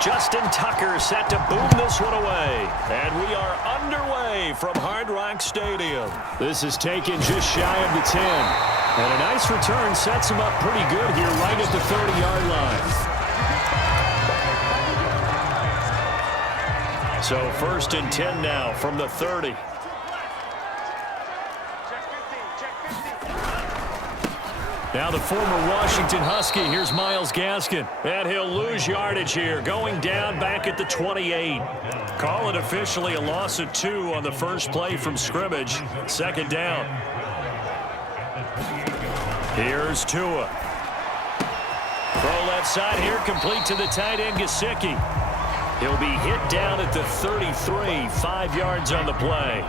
Justin Tucker set to boom this one away. And we are underway from Hard Rock Stadium. This is taken just shy of the 10. And a nice return sets him up pretty good here right at the 30-yard line. So 1st and 10 now from the 30. Now the former Washington Husky. Here's Myles Gaskin. And he'll lose yardage here. Going down back at the 28. Call it officially a loss of 2 on the first play from scrimmage. 2nd down. Here's Tua. Throw left side here, complete to the tight end, Gesicki. He'll be hit down at the 33, 5 yards on the play.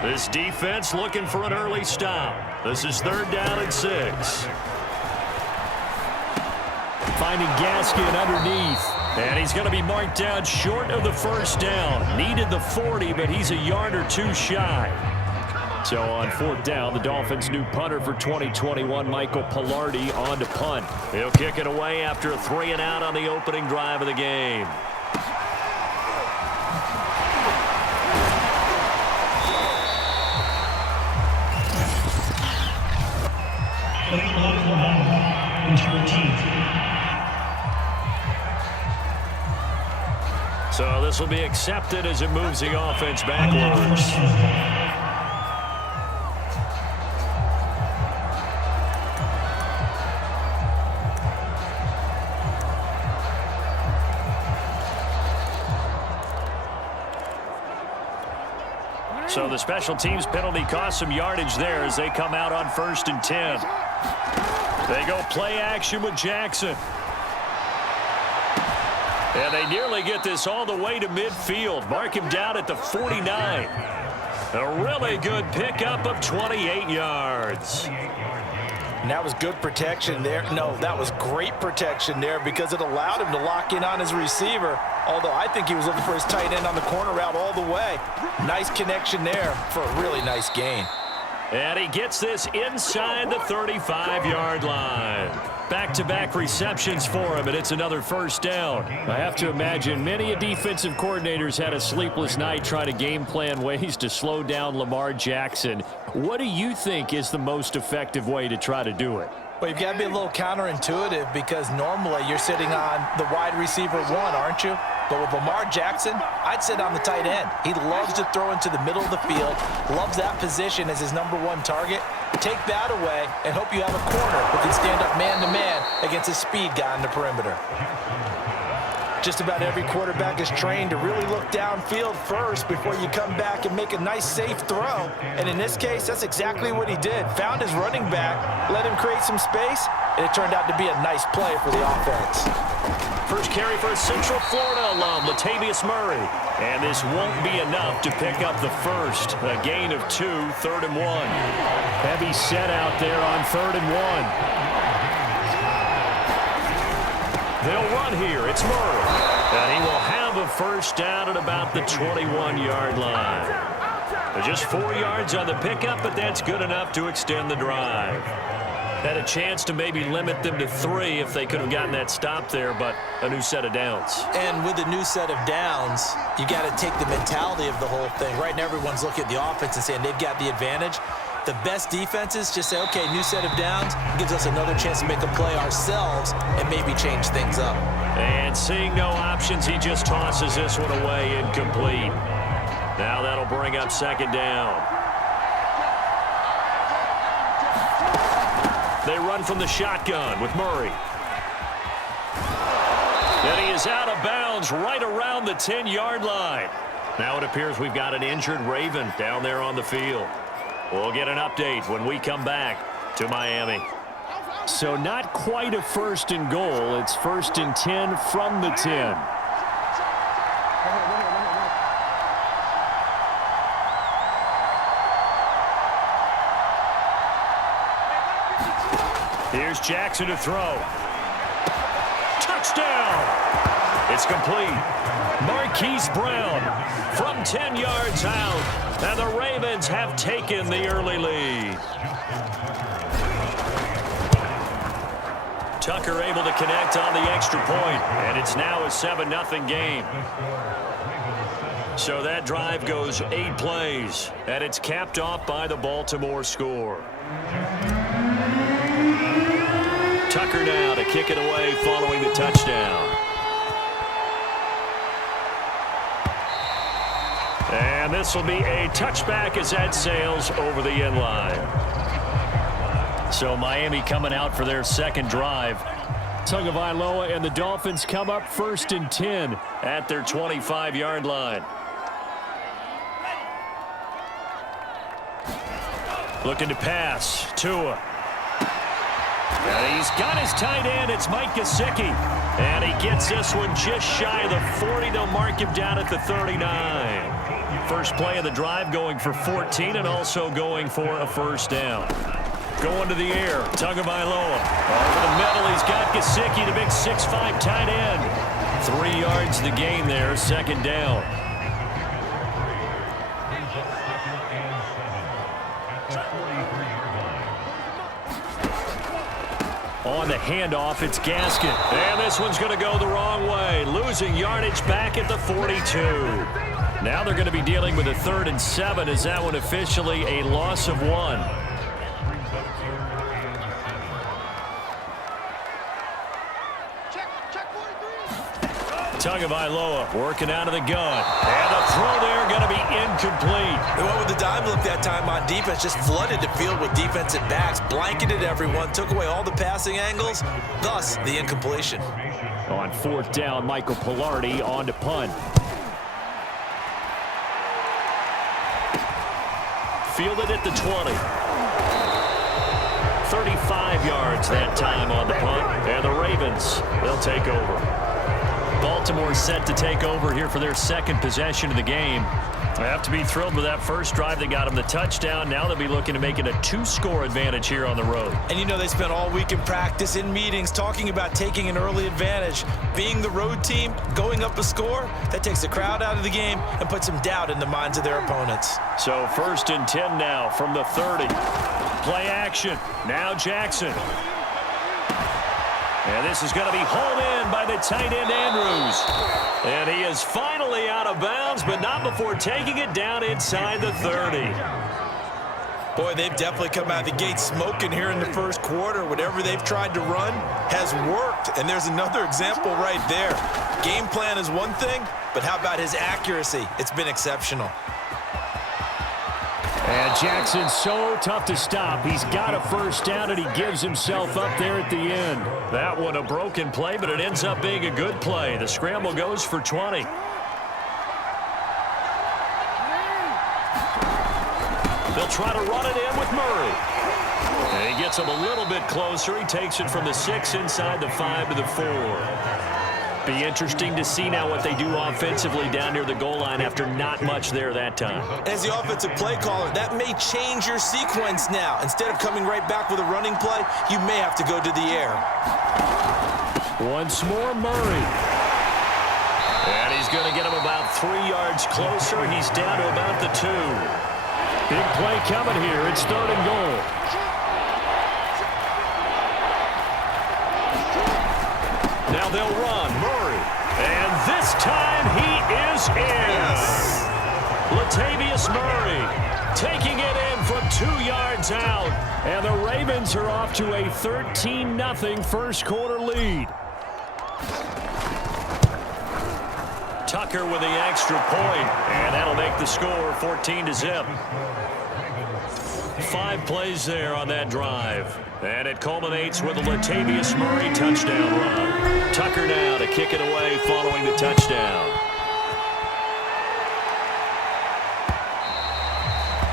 This defense looking for an early stop. This is 3rd down and 6. Finding Gaskin underneath. And he's going to be marked down short of the 1st down. Needed the 40, but he's a yard or 2 shy. So on 4th down, the Dolphins' new punter for 2021, Michael Palardy, on to punt. He'll kick it away after a 3-and-out on the opening drive of the game. So this will be accepted as it moves the offense backwards. So the special teams penalty cost some yardage there as they come out on 1st and 10. They go play action with Jackson. And they nearly get this all the way to midfield. Mark him down at the 49. A really good pickup of 28 yards. And that was good protection there. No, that was great protection there because it allowed him to lock in on his receiver. Although I think he was looking for his tight end on the corner route all the way. Nice connection there for a really nice gain. And he gets this inside the 35-yard line. Back-to-back receptions for him, and it's another 1st down. I have to imagine many defensive coordinators had a sleepless night trying to game plan ways to slow down Lamar Jackson. What do you think is the most effective way to try to do it? Well, you've got to be a little counterintuitive because normally you're sitting on the wide receiver 1, aren't you? But with Lamar Jackson, I'd sit on the tight end. He loves to throw into the middle of the field, loves that position as his #1 target. Take that away and hope you have a corner who can stand up man-to-man against a speed guy on the perimeter. Just about every quarterback is trained to really look downfield first before you come back and make a nice, safe throw. And in this case, that's exactly what he did. Found his running back, let him create some space, and it turned out to be a nice play for the offense. First carry for a Central Florida alum, Latavius Murray. And this won't be enough to pick up the first. A gain of 2, 3rd and 1. Heavy set out there on 3rd and 1. They'll run here. It's Murray. And he will have a 1st down at about the 21-yard line. Just 4 yards on the pickup, but that's good enough to extend the drive. Had a chance to maybe limit them to 3 if they could have gotten that stop there, but a new set of downs. And with a new set of downs, you got to take the mentality of the whole thing. Right now, everyone's looking at the offense and saying they've got the advantage. The best defenses just say, okay, new set of downs, gives us another chance to make a play ourselves and maybe change things up. And seeing no options, he just tosses this one away incomplete. Now that'll bring up 2nd down. They run from the shotgun with Murray. And he is out of bounds right around the 10-yard line. Now it appears we've got an injured Raven down there on the field. We'll get an update when we come back to Miami. So not quite a 1st and goal. It's 1st and 10 from the 10. Here's Jackson to throw. Touchdown! It's complete. Marquise Brown from 10 yards out. And the Ravens have taken the early lead. Tucker able to connect on the extra point, and it's now a 7-0 game. So that drive goes 8 plays, and it's capped off by the Baltimore score. Tucker now to kick it away following the touchdown. And this will be a touchback as that sails over the end line. So Miami coming out for their second drive. Tagovailoa and the Dolphins come up 1st and 10 at their 25-yard line. Looking to pass. Tua. And he's got his tight end. It's Mike Gesicki. And he gets this one just shy of the 40. They'll mark him down at the 39. First play of the drive going for 14 and also going for a first down. Going to the air. Tagovailoa. Over the middle, he's got Gesicki, the big 6'5" tight end. 3 yards the gain there, second down. On the handoff, it's Gaskin. And this one's going to go the wrong way. Losing yardage back at the 42. Now they're going to be dealing with a 3rd and 7 as that one officially a loss of 1. Tagovailoa working out of the gun. And the throw there going to be incomplete. They went with the dime look that time on defense. Just flooded the field with defensive backs. Blanketed everyone. Took away all the passing angles. Thus, the incompletion. On 4th down, Michael Pilardi on to punt. Fielded at the 20. 35 yards that time on the punt. And the Ravens, they'll take over. Baltimore set to take over here for their second possession of the game. They have to be thrilled with that first drive that got them the touchdown. Now they'll be looking to make it a 2-score advantage here on the road. And you know they spent all week in practice, in meetings, talking about taking an early advantage. Being the road team, going up a score, that takes the crowd out of the game and puts some doubt in the minds of their opponents. So 1st and 10 now from the 30. Play action. Now Jackson. And this is going to be hauled in by the tight end, Andrews. And he is finally out of bounds, but not before taking it down inside the 30. Boy, they've definitely come out of the gate smoking here in the first quarter. Whatever they've tried to run has worked. And there's another example right there. Game plan is one thing, but how about his accuracy? It's been exceptional. And Jackson's so tough to stop. He's got a first down, and he gives himself up there at the end. That one a broken play, but it ends up being a good play. The scramble goes for 20. They'll try to run it in with Murray. And he gets him a little bit closer. He takes it from the 6 inside the 5 to the 4. Be interesting to see now what they do offensively down near the goal line after not much there that time. As the offensive play caller, that may change your sequence now. Instead of coming right back with a running play, you may have to go to the air. Once more, Murray. And he's going to get him about 3 yards closer. He's down to about the 2. Big play coming here. It's 3rd and goal. Now they'll run. Murray. And this time he is in. Yes. Latavius Murray taking it in from 2 yards out. And the Ravens are off to a 13-0 first quarter lead. Tucker with the extra point, and that'll make the score 14-0. 5 plays there on that drive. And it culminates with a Latavius Murray touchdown run. Tucker now to kick it away following the touchdown.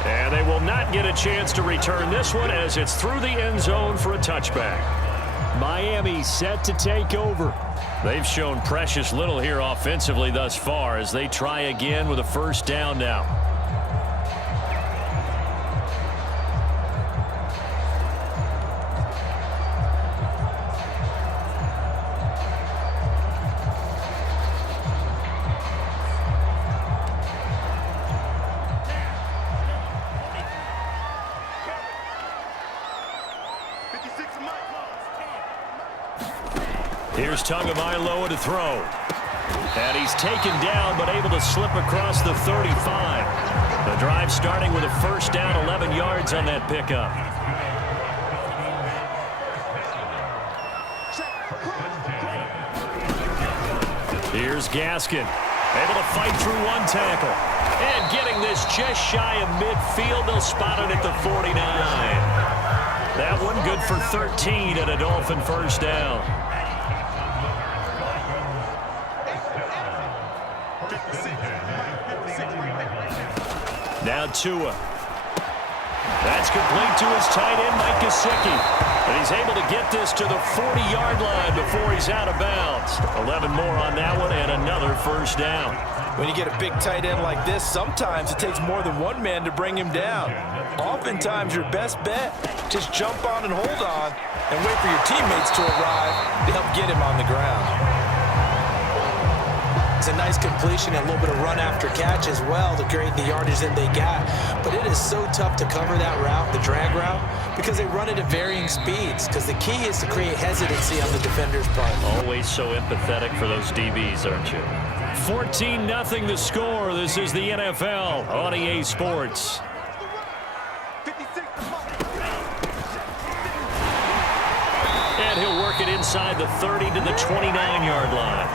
And they will not get a chance to return this one as it's through the end zone for a touchback. Miami set to take over. They've shown precious little here offensively thus far as they try again with a first down now. Here's Tagovailoa to throw. And he's taken down, but able to slip across the 35. The drive starting with a first down, 11 yards on that pickup. Here's Gaskin, able to fight through one tackle. And getting this just shy of midfield, they'll spot it at the 49. That one good for 13 and a Dolphin first down. Now Tua. That's complete to his tight end, Mike Gesicki. And he's able to get this to the 40-yard line before he's out of bounds. 11 more on that one and another first down. When you get a big tight end like this, sometimes it takes more than one man to bring him down. Oftentimes, your best bet, just jump on and hold on and wait for your teammates to arrive to help get him on the ground. It's a nice completion and a little bit of run after catch as well to create the yardage that they got. But it is so tough to cover that route, the drag route, because they run it at varying speeds. Because the key is to create hesitancy on the defender's part. Always so empathetic for those DBs, aren't you? 14-0 the score. This is the NFL on EA Sports. And he'll work it inside the 30 to the 29-yard line.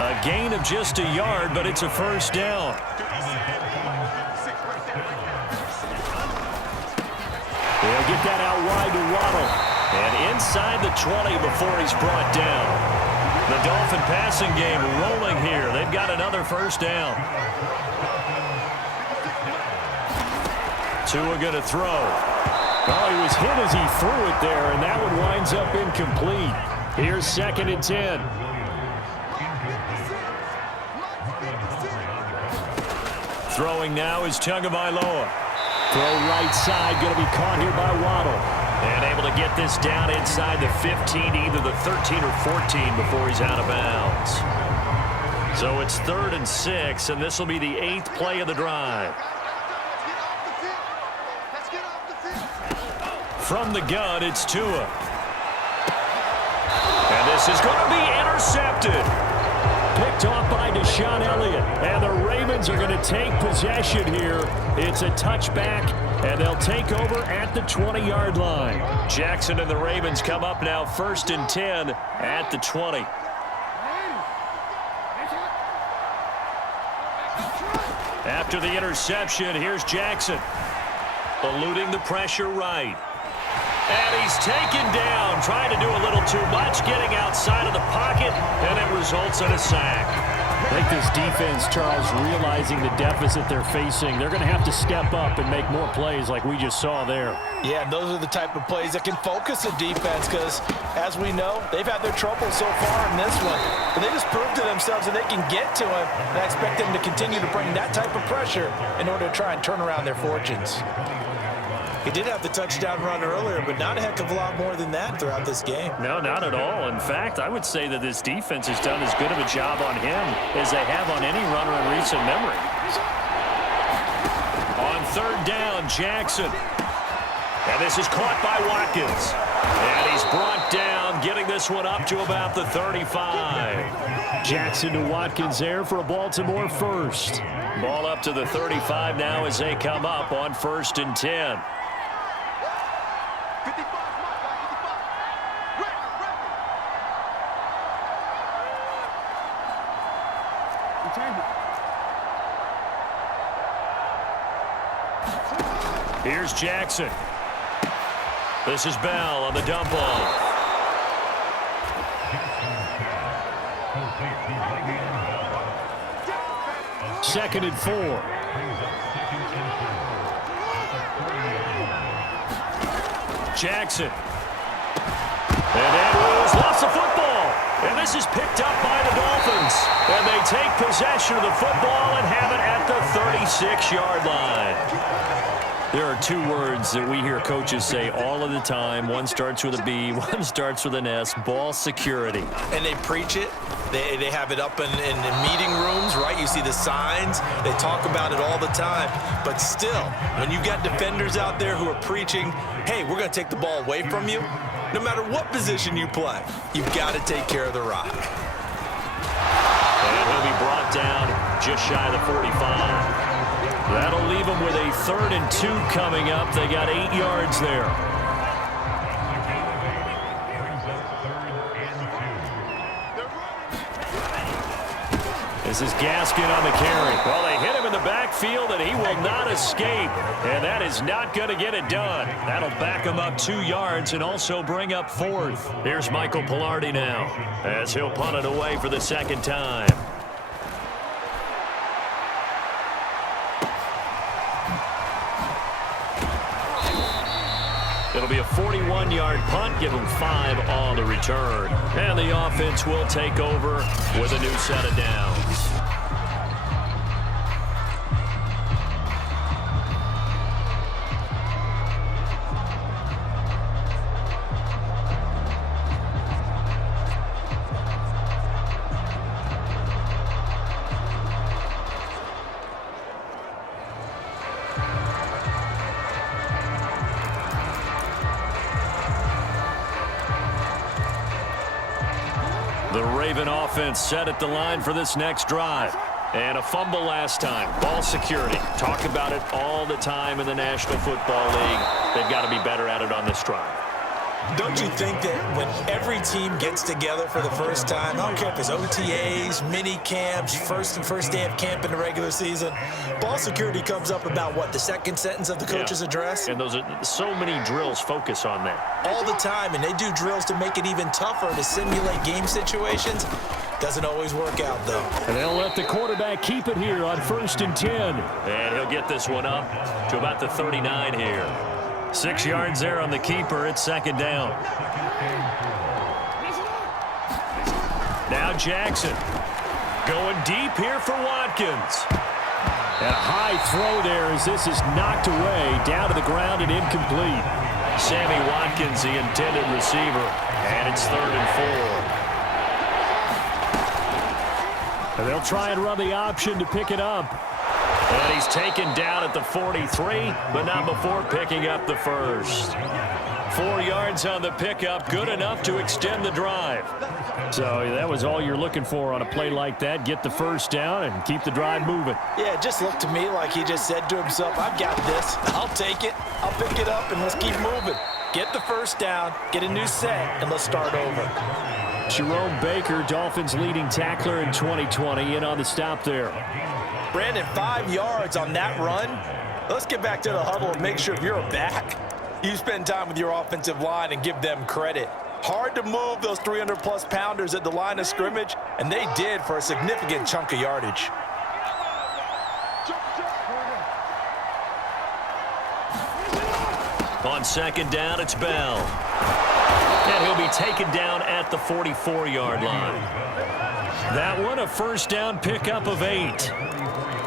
A gain of just a yard, but it's a first down. They'll get that out wide to Waddle. And inside the 20 before he's brought down. The Dolphin passing game rolling here. They've got another first down. Tua going to throw. Oh, he was hit as he threw it there, and that one winds up incomplete. Here's 2nd and 10. Throwing now is Tagovailoa. Throw right side, going to be caught here by Waddle. And able to get this down inside the 15, either the 13 or 14 before he's out of bounds. So it's 3rd and 6, and this will be the 8th play of the drive. From the gun, it's Tua. And this is going to be intercepted. Picked off by Deshaun Elliott. And the Ravens are going to take possession here. It's a touchback, and they'll take over at the 20-yard line. Jackson and the Ravens come up now 1st and 10 at the 20. After the interception, here's Jackson. Eluding the pressure right. And he's taken down, trying to do a little too much, getting outside of the pocket, and it results in a sack. I think this defense, Charles, realizing the deficit they're facing, they're going to have to step up and make more plays like we just saw there. Yeah, and those are the type of plays that can focus a defense because, as we know, they've had their trouble so far in this one. But they just proved to themselves that they can get to him, and I expect them to continue to bring that type of pressure in order to try and turn around their fortunes. He did have the touchdown run earlier, but not a heck of a lot more than that throughout this game. No, not at all. In fact, I would say that this defense has done as good of a job on him as they have on any runner in recent memory. On 3rd down, Jackson. And this is caught by Watkins. And he's brought down, getting this one up to about the 35. Jackson to Watkins there for a Baltimore first. Ball up to the 35 now as they come up on 1st and 10. Here's Jackson. This is Bell on the dump off. Second and 4. Jackson. And Andrews lost the football. And this is picked up by the Dolphins. And they take possession of the football and have it at the 36-yard line. There are two words that we hear coaches say all of the time. One starts with a B, one starts with an S, ball security. And they preach it. They have it up in meeting rooms, right? You see the signs. They talk about it all the time. But still, when you got defenders out there who are preaching, hey, we're going to take the ball away from you, No matter what position you play, you've got to take care of the rock. And he'll be brought down just shy of the 45. That'll leave them with a 3rd and 2 coming up. They got 8 yards there. This is Gaskin on the carry. Well, they hit him in the backfield, and he will not escape. And that is not going to get it done. That'll back him up 2 yards and also bring up 4th. Here's Michael Pilardi now as he'll punt it away for the 2nd time. It'll be a 41-yard punt, give them 5 on the return. And the offense will take over with a new set of downs. The Raven offense set at the line for this next drive. And a fumble last time. Ball security. Talk about it all the time in the National Football League. They've got to be better at it on this drive. Don't you think that when every team gets together for the first time, I don't care if it's OTAs, mini camps, first day of camp in the regular season, ball security comes up about what, the second sentence of the coach's address? And those are so many drills focus on that. All the time, and they do drills to make it even tougher to simulate game situations. Doesn't always work out, though. And they'll let the quarterback keep it here on 1st and 10. And he'll get this one up to about the 39 here. 6 yards there on the keeper. It's 2nd down. Now Jackson going deep here for Watkins. And a high throw there as this is knocked away down to the ground and incomplete. Sammy Watkins, the intended receiver, and it's 3rd and 4. And they'll try and run the option to pick it up. And he's taken down at the 43, but not before picking up the 1st. 4 yards on the pickup, good enough to extend the drive. So that was all you're looking for on a play like that. Get the 1st down and keep the drive moving. Yeah, it just looked to me like he just said to himself, I've got this. I'll take it. I'll pick it up, and let's keep moving. Get the 1st down, get a new set, and let's start over. Jerome Baker, Dolphins leading tackler in 2020, in on the stop there. Brandon, 5 yards on that run. Let's get back to the huddle and make sure if you're a back, you spend time with your offensive line and give them credit. Hard to move those 300-plus pounders at the line of scrimmage, and they did for a significant chunk of yardage. On 2nd down, it's Bell. And he'll be taken down at the 44-yard line. That one, a 1st down pickup of 8.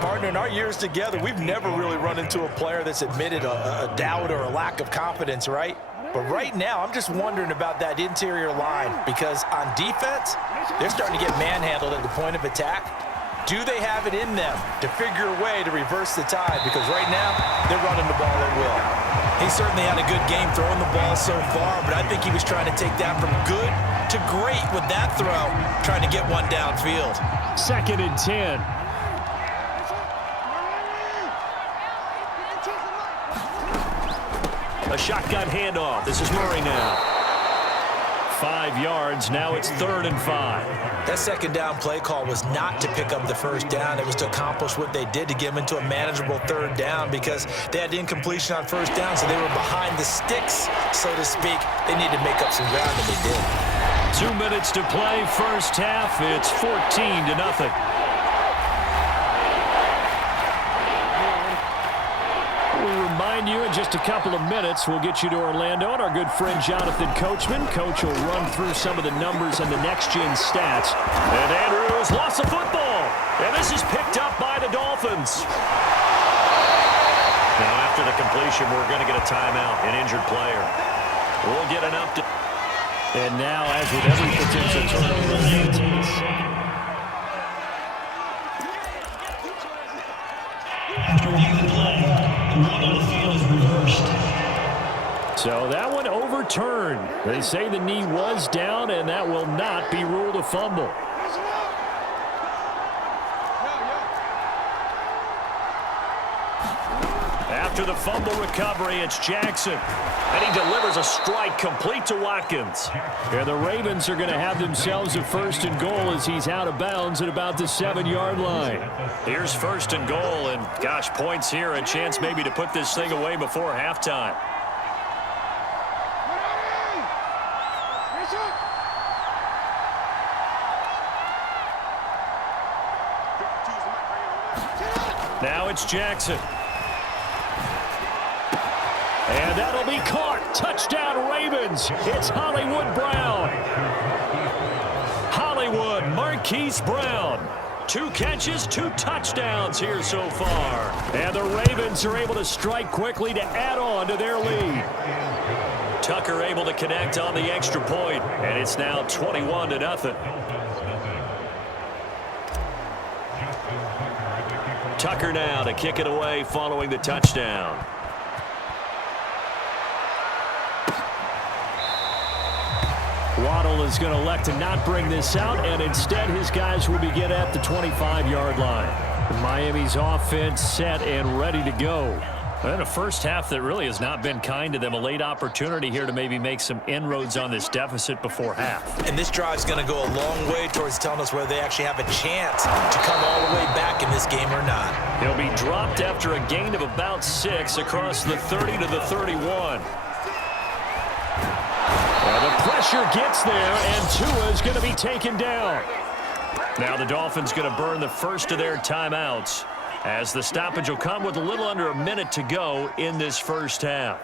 Partner, in our years together, we've never really run into a player that's admitted a doubt or a lack of confidence, right? But right now, I'm just wondering about that interior line because on defense, they're starting to get manhandled at the point of attack. Do they have it in them to figure a way to reverse the tide? Because right now, they're running the ball at will. He certainly had a good game throwing the ball so far, but I think he was trying to take that from good to great with that throw, trying to get one downfield. 2nd and 10. A shotgun handoff. This is Murray now. 5 yards. Now it's 3rd and 5. That 2nd down play call was not to pick up the 1st down. It was to accomplish what they did to get them into a manageable 3rd down because they had incompletion on 1st down, so they were behind the sticks, so to speak. They needed to make up some ground, and they did. 2 minutes to play. 1st half. It's 14-0. Remind you in just a couple of minutes we'll get you to Orlando and our good friend Jonathan Coachman. Coach will run through some of the numbers and the next-gen stats. And Andrews lost the football. And this is picked up by the Dolphins. Now after the completion, we're going to get a timeout, an injured player. We'll get an update. And now, as with every potential turnover, after review the play, the run on the field is reversed. So that one overturned. They say the knee was down, and that will not be ruled a fumble. After the fumble recovery, it's Jackson. And he delivers a strike complete to Watkins. Yeah, the Ravens are going to have themselves a first and goal as he's out of bounds at about the 7-yard line. Here's first and goal, and gosh, points here, a chance maybe to put this thing away before halftime. Now it's Jackson. And that'll be caught. Touchdown, Ravens. It's Hollywood Brown. Hollywood, Marquise Brown. 2 catches, 2 touchdowns here so far. And the Ravens are able to strike quickly to add on to their lead. Tucker able to connect on the extra point, and it's now 21-0. Tucker now to kick it away following the touchdown. Waddle is going to elect to not bring this out, and instead his guys will begin at the 25-yard line. Miami's offense set and ready to go. And a first half that really has not been kind to them. A late opportunity here to maybe make some inroads on this deficit before half. And this drive's going to go a long way towards telling us whether they actually have a chance to come all the way back in this game or not. He'll be dropped after a gain of about 6 across the 30 to the 31. The pressure gets there, and Tua is going to be taken down. Now the Dolphins going to burn the first of their timeouts, as the stoppage will come with a little under a minute to go in this first half.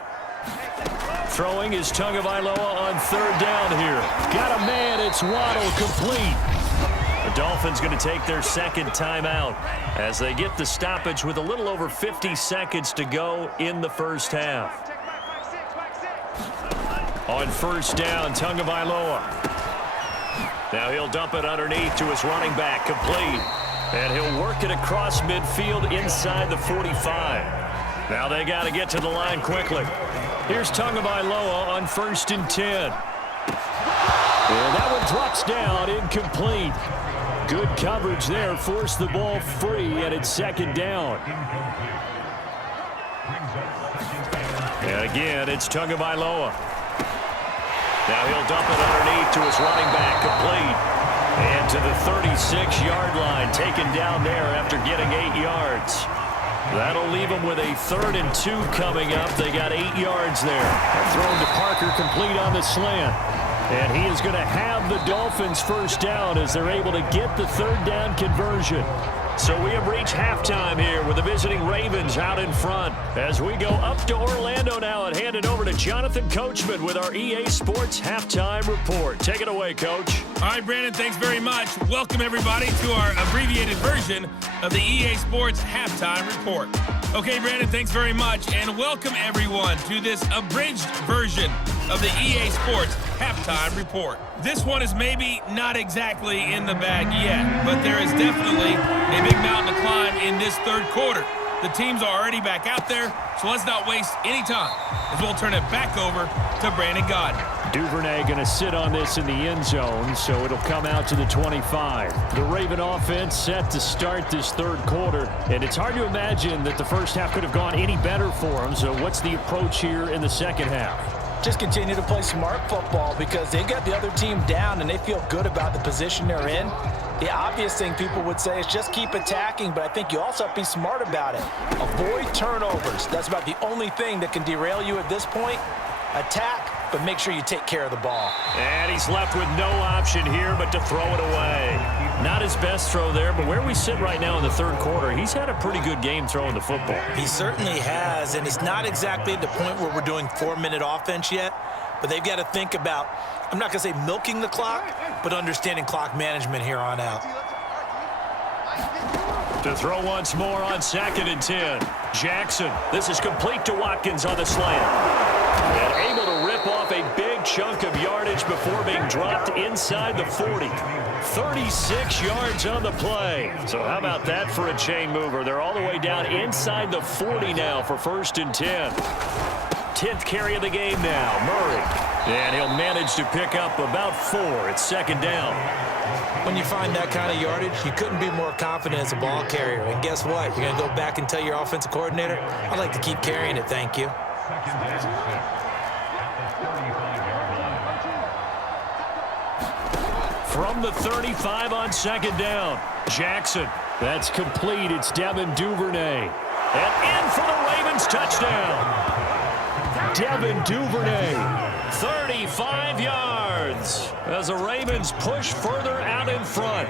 Throwing is Tagovailoa on 3rd down here. Got a man, it's Waddle, complete. The Dolphins going to take their second timeout as they get the stoppage with a little over 50 seconds to go in the first half. On 1st down, Tagovailoa. Now he'll dump it underneath to his running back, complete. And he'll work it across midfield inside the 45. Now they got to get to the line quickly. Here's Tagovailoa on 1st and 10. And that one drops down, incomplete. Good coverage there, forced the ball free, and it's 2nd down. And again, it's Tagovailoa. Now he'll dump it underneath to his running back, complete. And to the 36-yard line, taken down there after getting 8 yards. That'll leave them with a 3rd and 2 coming up. They got 8 yards there. Thrown to Parker, complete on the slant. And he is going to have the Dolphins first down as they're able to get the 3rd down conversion. So we have reached halftime here with the visiting Ravens out in front. As we go up to Orlando now and hand it over to Jonathan Coachman with our EA Sports Halftime Report. Take it away, Coach. All right, Brandon, thanks very much. Welcome, everybody, to our abbreviated version of the EA Sports Halftime Report. Okay, Brandon, thanks very much, and welcome, everyone, to this abridged version of the EA Sports Halftime Report. This one is maybe not exactly in the bag yet, but there is definitely a big mountain to climb in this 3rd quarter. The teams are already back out there, so let's not waste any time as we'll turn it back over to Brandon Godden. Duvernay going to sit on this in the end zone, so it'll come out to the 25. The Raven offense set to start this 3rd quarter, and it's hard to imagine that the first half could have gone any better for them. So what's the approach here in the second half? Just continue to play smart football because they got the other team down and they feel good about the position they're in. The obvious thing people would say is just keep attacking, but I think you also have to be smart about it. Avoid turnovers. That's about the only thing that can derail you at this point. Attack, but make sure you take care of the ball. And he's left with no option here but to throw it away. Not his best throw there, but where we sit right now in the 3rd quarter, he's had a pretty good game throwing the football. He certainly has, and it's not exactly at the point where we're doing 4-minute offense yet, but they've got to think about, I'm not going to say milking the clock, but understanding clock management here on out. To throw once more on 2nd and 10. Jackson, this is complete to Watkins on the slant. And able to rip off a big chunk of yardage before being dropped inside the 40. 36 yards on the play. So how about that for a chain mover? They're all the way down inside the 40 now for 1st and 10. 10th carry of the game now. Murray. And he'll manage to pick up about 4. It's second down. When you find that kind of yardage, you couldn't be more confident as a ball carrier. And guess what? You're going to go back and tell your offensive coordinator, I'd like to keep carrying it, thank you. From the 35 on second down, Jackson. That's complete. It's Devin Duvernay. And in for the Ravens touchdown. Devin Duvernay. 35 yards as the Ravens push further out in front.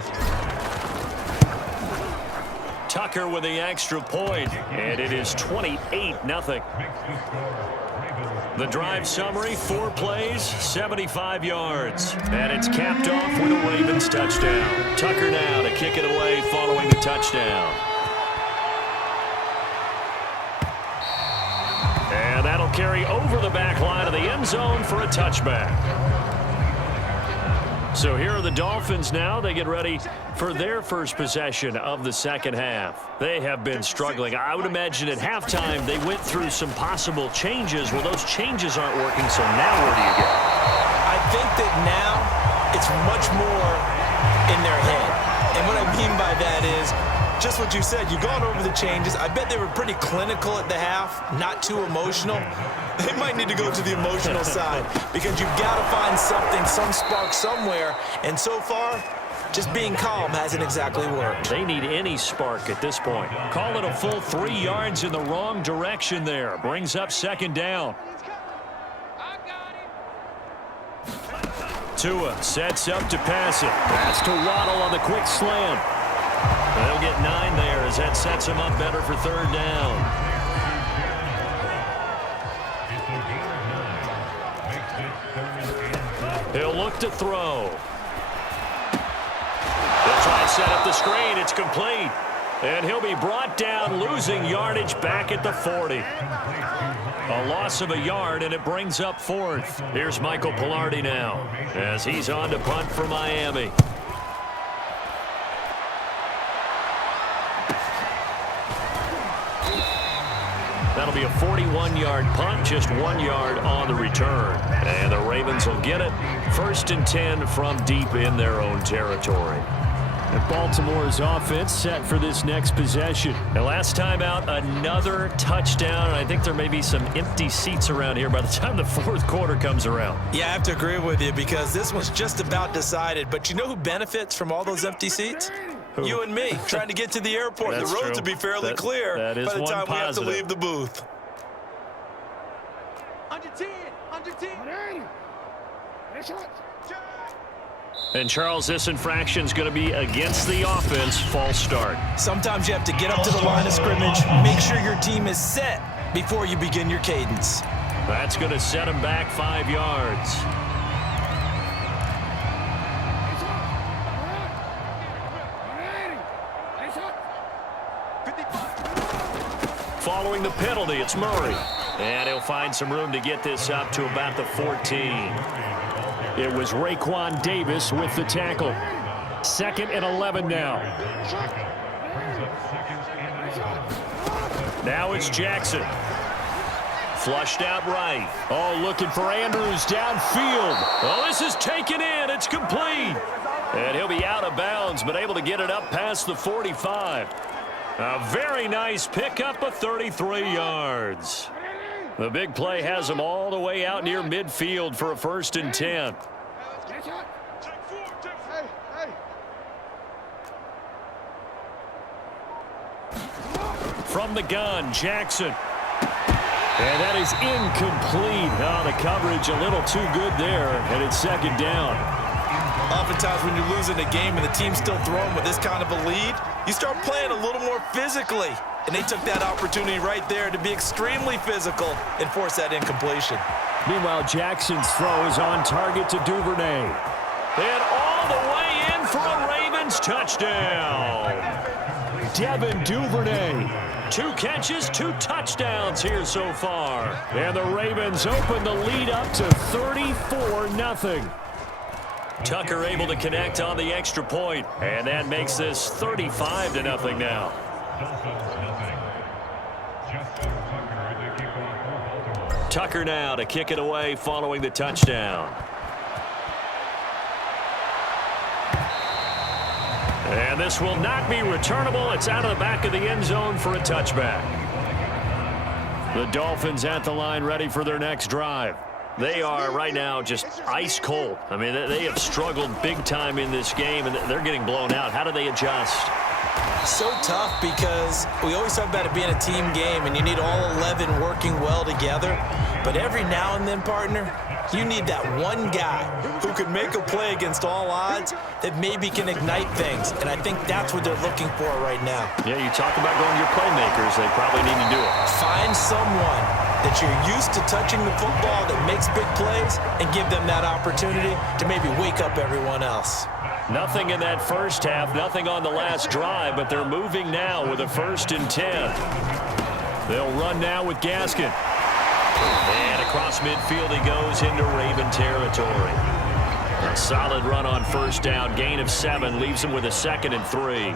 Tucker with the extra point, and it is 28-0. The drive summary, 4 plays, 75 yards. And it's capped off with a Ravens touchdown. Tucker now to kick it away following the touchdown. And that'll carry over the back line of the end zone for a touchback. So here are the Dolphins now. They get ready for their first possession of the second half. They have been struggling. I would imagine at halftime they went through some possible changes. Well, those changes aren't working, so now where do you go? I think that now it's much more in their head. And what I mean by that is just what you said. You've gone over the changes. I bet they were pretty clinical at the half, not too emotional. They might need to go to the emotional side because you've got to find something, some spark somewhere. And so far, just being calm hasn't exactly worked. They need any spark at this point. Call it a full 3 yards in the wrong direction there. Brings up second down. Tua sets up to pass it. Pass to Waddle on the quick slant. They'll get 9 there as that sets him up better for third down. He'll look to throw. They'll try and set up the screen. It's complete. And he'll be brought down, losing yardage back at the 40. A loss of a yard, and it brings up 4th. Here's Michael Pilardi now as he's on to punt for Miami. That'll be a 41-yard punt, just 1 yard on the return. And the Ravens will get it. 1st and 10 from deep in their own territory. And Baltimore's offense set for this next possession. And last time out, another touchdown. And I think there may be some empty seats around here by the time the 4th quarter comes around. Yeah, I have to agree with you because this one's just about decided. But you know who benefits from all those empty seats? Who? You and me, trying to get to the airport. That's the roads true. will be fairly clear that is by the time one we have to positive. leave the booth. Under 10, under 10. And Charles, this infraction's going to be against the offense. False start. Sometimes you have to get up to the line of scrimmage, make sure your team is set before you begin your cadence. That's going to set him back 5 yards. Following the penalty, it's Murray. And he'll find some room to get this up to about the 14. It was Raekwon Davis with the tackle. 2nd and 11 now. Now it's Jackson. Flushed out right. Oh, looking for Andrews downfield. Oh, this is taken in. It's complete. And he'll be out of bounds, but able to get it up past the 45. A very nice pickup of 33 yards. The big play has him all the way out near midfield for a 1st and 10. From the gun, Jackson. And that is incomplete. Oh, the coverage a little too good there, and it's second down. Oftentimes when you're losing a game and the team's still throwing with this kind of a lead, you start playing a little more physically. And they took that opportunity right there to be extremely physical and force that incompletion. Meanwhile, Jackson's throw is on target to Duvernay. And all the way in for a Ravens touchdown. Devin Duvernay. 2 catches, 2 touchdowns here so far. And the Ravens open the lead up to 34-0. Tucker able to connect on the extra point, and that makes this 35-0 now. Tucker now to kick it away following the touchdown. And this will not be returnable. It's out of the back of the end zone for a touchback. The Dolphins at the line ready for their next drive. They are right now just ice cold. I mean, they have struggled big time in this game, and they're getting blown out. How do they adjust? So tough because we always talk about it being a team game, and you need all 11 working well together. But every now and then, partner, you need that one guy who can make a play against all odds that maybe can ignite things. And I think that's what they're looking for right now. Yeah, you talk about going to your playmakers. They probably need to do it. Find someone that you're used to touching the football that makes big plays and give them that opportunity to maybe wake up everyone else. Nothing in that first half, nothing on the last drive, but they're moving now with a 1st and 10. They'll run now with Gaskin. And across midfield he goes into Raven territory. A solid run on 1st down, gain of 7, leaves him with a 2nd and 3.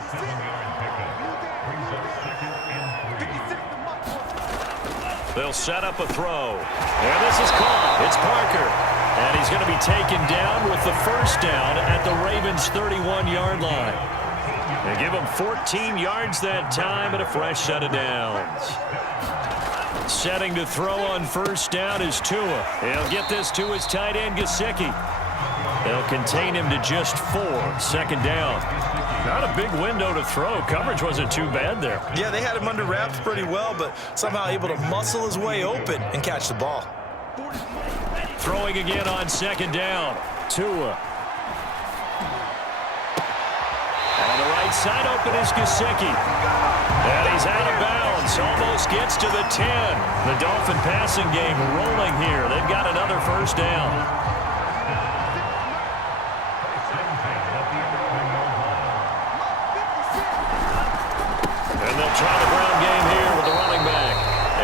They'll set up a throw. And this is caught. It's Parker. And he's going to be taken down with the 1st down at the Ravens' 31-yard line. They give him 14 yards that time and a fresh set of downs. Setting to throw on 1st down is Tua. He'll get this to his tight end, Gesicki. They'll contain him to just 4. 2nd down. Not a big window to throw. Coverage wasn't too bad there. Yeah, they had him under wraps pretty well, but somehow able to muscle his way open and catch the ball. Throwing again on 2nd down. Tua. On the right side open is Gesicki. And he's out of bounds. Almost gets to the 10. The Dolphin passing game rolling here. They've got another 1st down. And they'll try the ground game here with the running back.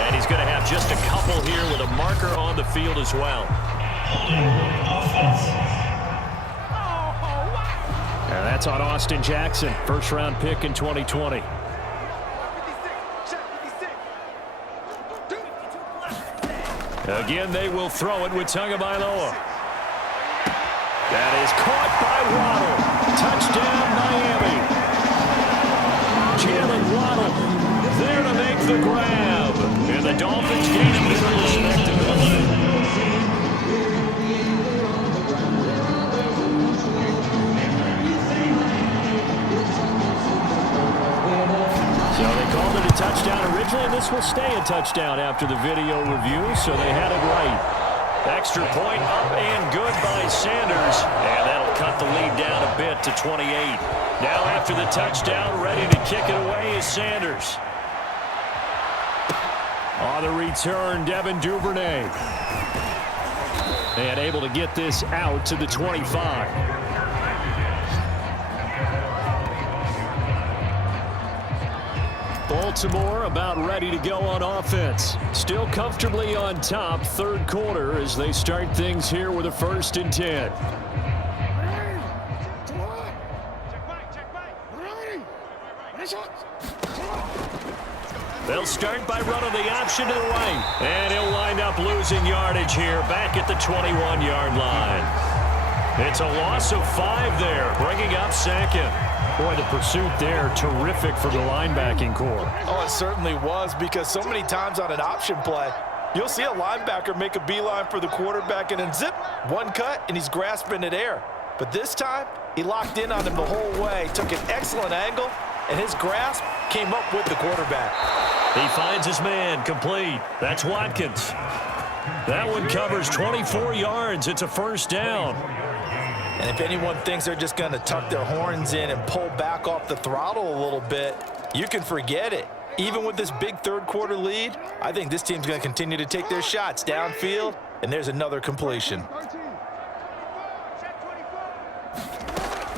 And he's going to have just a couple here with a marker on the field as well. And that's on Austin Jackson, 1st-round pick in 2020. Again, they will throw it with Tagovailoa. That is caught by Waddle. Touchdown, Miami. Jalen Waddle there to make the grab. And the Dolphins gain a bit of respectability. So they called it a touchdown originally, and this will stay a touchdown after the video review, so they had it right. Extra point up and good by Sanders, and that'll cut the lead down a bit to 28. Now after the touchdown, ready to kick it away is Sanders. On the return, Devin Duvernay. And able to get this out to the 25. Baltimore about ready to go on offense. Still comfortably on top, 3rd quarter as they start things here with a 1st and 10. They'll start by running the option to the right. And he'll wind up losing yardage here back at the 21-yard line. It's a loss of 5 there, bringing up 2nd. Boy, the pursuit there, terrific for the linebacking core. Oh, it certainly was, because so many times on an option play, you'll see a linebacker make a beeline for the quarterback and then zip, one cut, and he's grasping at air. But this time, he locked in on him the whole way, took an excellent angle, and his grasp came up with the quarterback. He finds his man, complete. That's Watkins. That one covers 24 yards. It's a 1st down. And if anyone thinks they're just going to tuck their horns in and pull back off the throttle a little bit, you can forget it. Even with this big 3rd quarter lead, I think this team's going to continue to take their shots downfield, and there's another completion.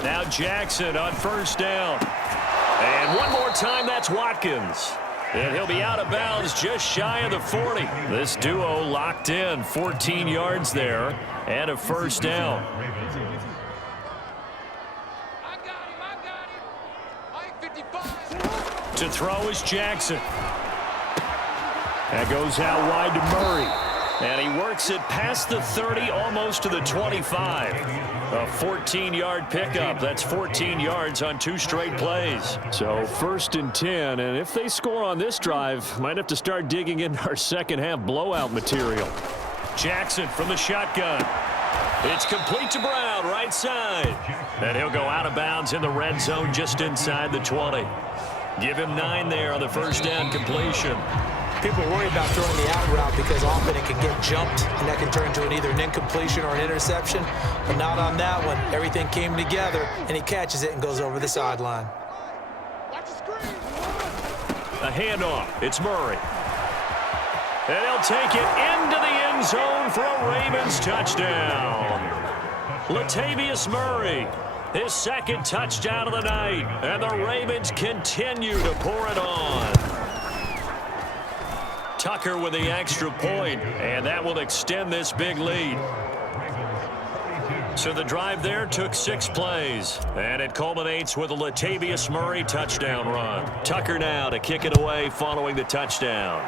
Now Jackson on 1st down. And one more time, that's Watkins. And he'll be out of bounds just shy of the 40. This duo locked in, 14 yards there, and a 1st down. To throw is Jackson. That goes out wide to Murray. And he works it past the 30, almost to the 25. A 14-yard pickup. That's 14 yards on 2 straight plays. So 1st and 10, and if they score on this drive, might have to start digging into our second-half blowout material. Jackson from the shotgun. It's complete to Brown, right side. And he'll go out of bounds in the red zone just inside the 20. Give him 9 there on the first down completion. People worry about throwing the out route because often it can get jumped, and that can turn into either an incompletion or an interception. But not on that one. Everything came together, and he catches it and goes over the sideline. A handoff. It's Murray. And he'll take it into the end zone for a Ravens touchdown. Latavius Murray, his 2nd touchdown of the night. And the Ravens continue to pour it on. Tucker with the extra point, and that will extend this big lead. So the drive there took 6 plays, and it culminates with a Latavius Murray touchdown run. Tucker now to kick it away following the touchdown.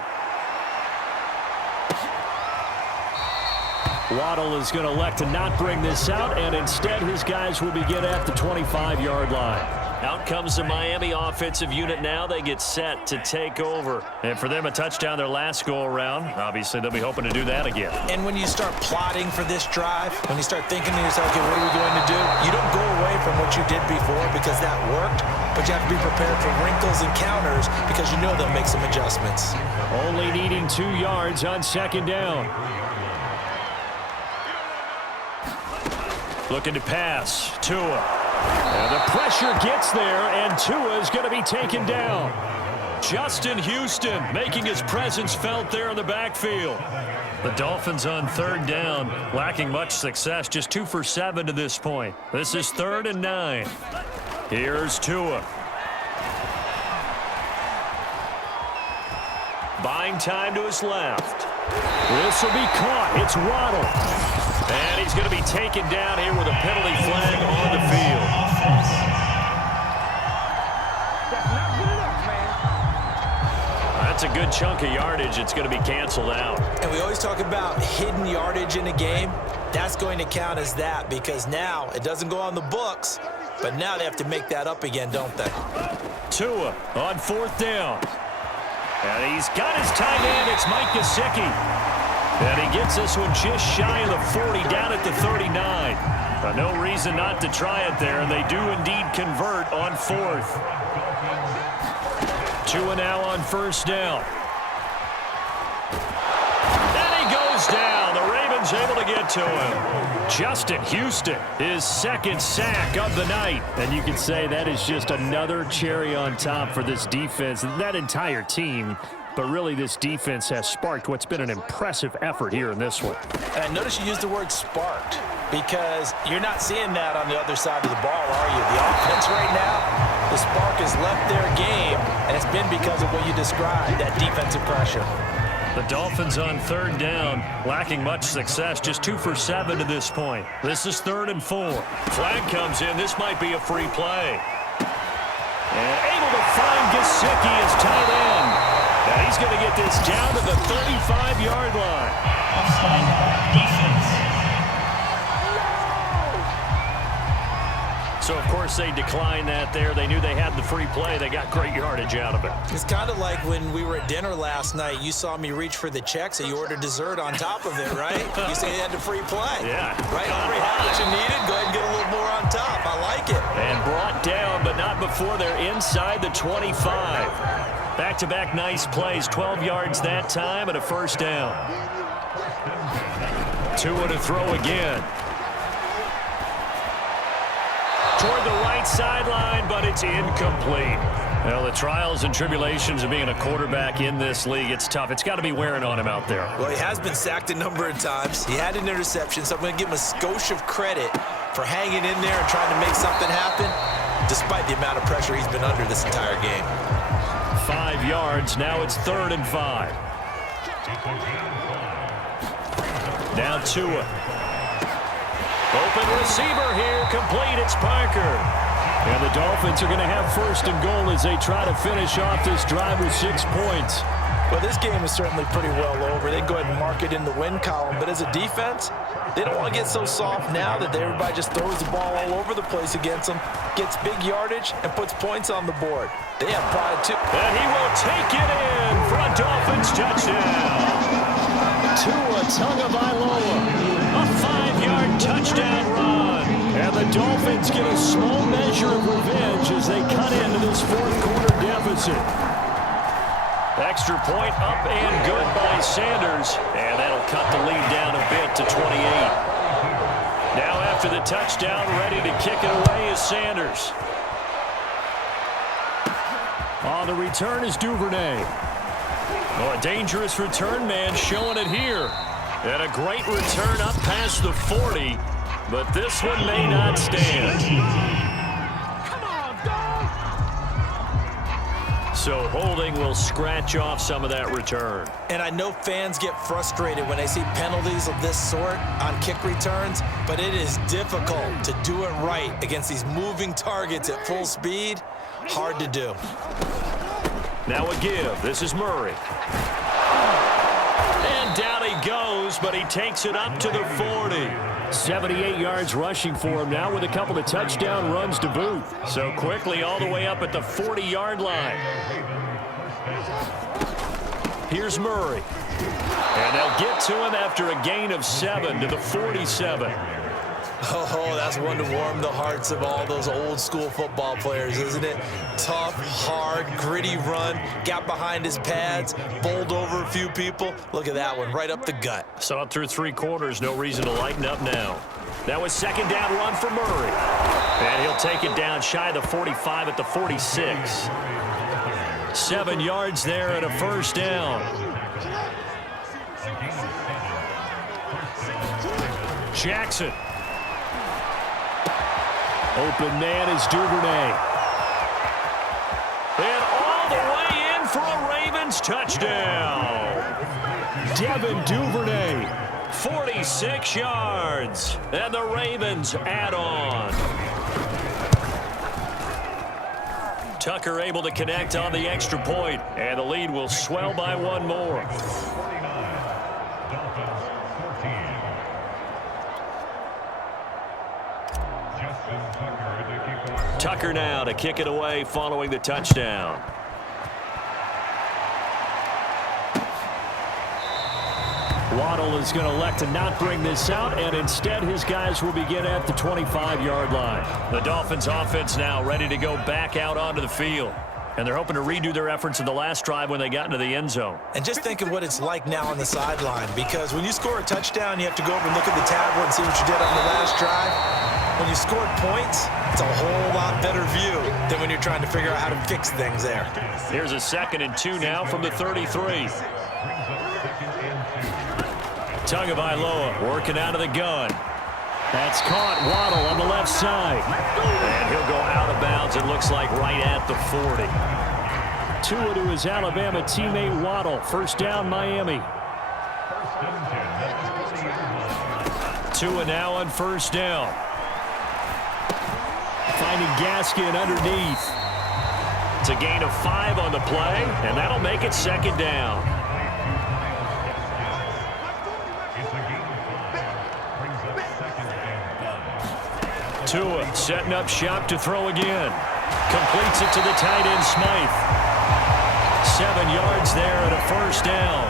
Waddle is going to elect to not bring this out, and instead his guys will begin at the 25-yard line. Out comes the Miami offensive unit now. They get set to take over. And for them, a touchdown their last go-around. Obviously, they'll be hoping to do that again. And when you start plotting for this drive, when you start thinking to yourself, okay, what are we going to do? You don't go away from what you did before because that worked, but you have to be prepared for wrinkles and counters because you know they'll make some adjustments. Only needing 2 yards on 2nd down. Looking to pass. Tua. And the pressure gets there, and Tua is going to be taken down. Justin Houston making his presence felt there in the backfield. The Dolphins on 3rd down, lacking much success, just 2 for 7 to this point. This is 3rd and 9. Here's Tua. Buying time to his left. This will be caught. It's Waddle. And he's going to be taken down here with a penalty flag on the field. That's a good chunk of yardage. It's going to be canceled out. And we always talk about hidden yardage in a game. That's going to count as that because now it doesn't go on the books, but now they have to make that up again, don't they? Tua on 4th down. And he's got his tight end. It's Mike Gesicki. And he gets this one just shy of the 40, down at the 39. But no reason not to try it there, and they do indeed convert on 4th. Tua now on 1st down. And he goes down. The Ravens able to get to him. Justin Houston, his 2nd sack of the night. And you can say that is just another cherry on top for this defense and that entire team. But really, this defense has sparked what's been an impressive effort here in this one. And I notice you used the word sparked because you're not seeing that on the other side of the ball, are you? The offense right now, the spark has left their game, and it's been because of what you described, that defensive pressure. The Dolphins on 3rd down, lacking much success, just 2 for 7 to this point. This is 3rd and 4. Flag comes in. This might be a free play. And able to find Gesicki as tight end. And he's going to get this down to the 35-yard line. Offside defense. So, of course, they declined that there. They knew they had the free play. They got great yardage out of it. It's kind of like when we were at dinner last night. You saw me reach for the check, so you ordered dessert on top of it, right? You say you had the free play. Yeah. Right? Already had what you needed. Go ahead and get a little more on top. I like it. And brought down, but not before they're inside the 25. Back-to-back nice plays. 12 yards that time and a 1st down. Tua to throw again. Toward the right sideline, but it's incomplete. Well, the trials and tribulations of being a quarterback in this league, it's tough. It's got to be wearing on him out there. Well, he has been sacked a number of times. He had an interception, so I'm going to give him a skosh of credit for hanging in there and trying to make something happen, despite the amount of pressure he's been under this entire game. 5 yards. Now it's 3rd and 5. Now Tua. Open receiver here, complete. It's Parker. And the Dolphins are going to have first and goal as they try to finish off this drive with 6 points. Well, this game is certainly pretty well over. They can go ahead and mark it in the win column. But as a defense, they don't want to get so soft now that everybody just throws the ball all over the place against them, gets big yardage, and puts points on the board. They have pride, too. And he will take it in for a Dolphins touchdown. Tua Tagovailoa, a 5-yard touchdown run. And the Dolphins get a small measure of revenge as they cut into this fourth-quarter deficit. Extra point up and good by Sanders. And that'll cut the lead down a bit to 28. Now after the touchdown, ready to kick it away is Sanders. On the return is Duvernay. Oh, a dangerous return man showing it here. And a great return up past the 40. But this one may not stand. So holding will scratch off some of that return. And I know fans get frustrated when they see penalties of this sort on kick returns, but it is difficult to do it right against these moving targets at full speed. Hard to do. Now a give. This is Murray. And down he goes, but he takes it up to the 40. 78 yards rushing for him now with a couple of touchdown runs to boot. So quickly all the way up at the 40-yard line. Here's Murray. And they'll get to him after a gain of 7 to the 47. Oh, that's one to warm the hearts of all those old school football players, isn't it? Tough, hard, gritty run, got behind his pads, bowled over a few people. Look at that one, right up the gut. Saw it through 3 quarters, no reason to lighten up now. That was second down run for Murray. And he'll take it down shy of the 45 at the 46. 7 yards there and a first down. Jackson. Open man is Duvernay. And all the way in for a Ravens touchdown. Devin Duvernay, 46 yards. And the Ravens add on. Tucker able to connect on the extra point, and the lead will swell by 1 more. Tucker now to kick it away following the touchdown. Waddle is going to elect to not bring this out, and instead his guys will begin at the 25-yard line. The Dolphins offense now ready to go back out onto the field. And they're hoping to redo their efforts in the last drive when they got into the end zone. And just think of what it's like now on the sideline, because when you score a touchdown, you have to go over and look at the tablet and see what you did on the last drive. When you scored points, it's a whole lot better view than when you're trying to figure out how to fix things there. Here's a 2nd and 2 now from the 33. Tagovailoa working out of the gun. That's caught. Waddle on the left side. And he'll go out of bounds, it looks like, right at the 40. Tua to his Alabama teammate Waddle. First down, Miami. Tua now on first down. Finding Gaskin underneath. It's a gain of 5 on the play, and that'll make it 2nd down. Tua setting up shop to throw again. Completes it to the tight end, Smythe. 7 yards there and a first down.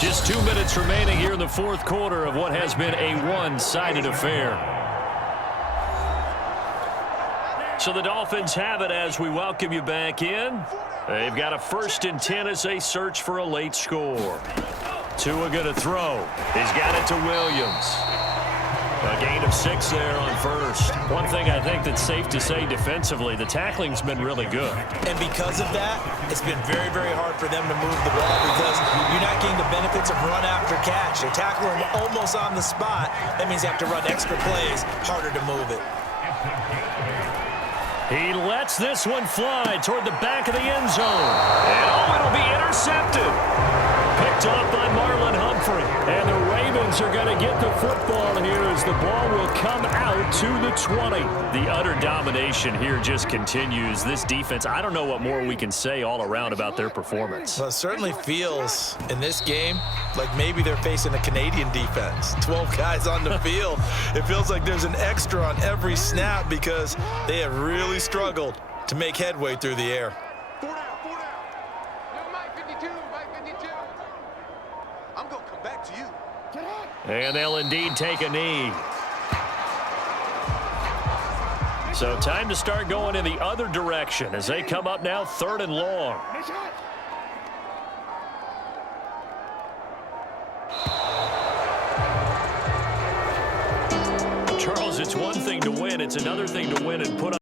Just 2 minutes remaining here in the fourth quarter of what has been a one-sided affair. So the Dolphins have it as we welcome you back in. They've got a 1st and 10 as they search for a late score. Tua going to throw. He's got it to Williams. A gain of 6 there on first. One thing I think that's safe to say defensively, the tackling's been really good. And because of that, it's been very, very hard for them to move the ball because you're not getting the benefits of run after catch. They're tackling almost on the spot. That means you have to run extra plays, harder to move it. He lets this one fly toward the back of the end zone. And it'll be intercepted. Picked off by Marlon Humphrey. And the Ravens are going to get the football here as the ball will come out to the 20. The utter domination here just continues. This defense, I don't know what more we can say all around about their performance. Well, it certainly feels in this game like maybe they're facing a Canadian defense. 12 guys on the field. It feels like there's an extra on every snap because they have really struggled to make headway through the air. 4 down. No, Mike 52, Mike 52. I'm going to come back to you. And they'll indeed take a knee. So time to start going in the other direction as they come up now 3rd and long. Charles, it's one thing to win. It's another thing to win and put on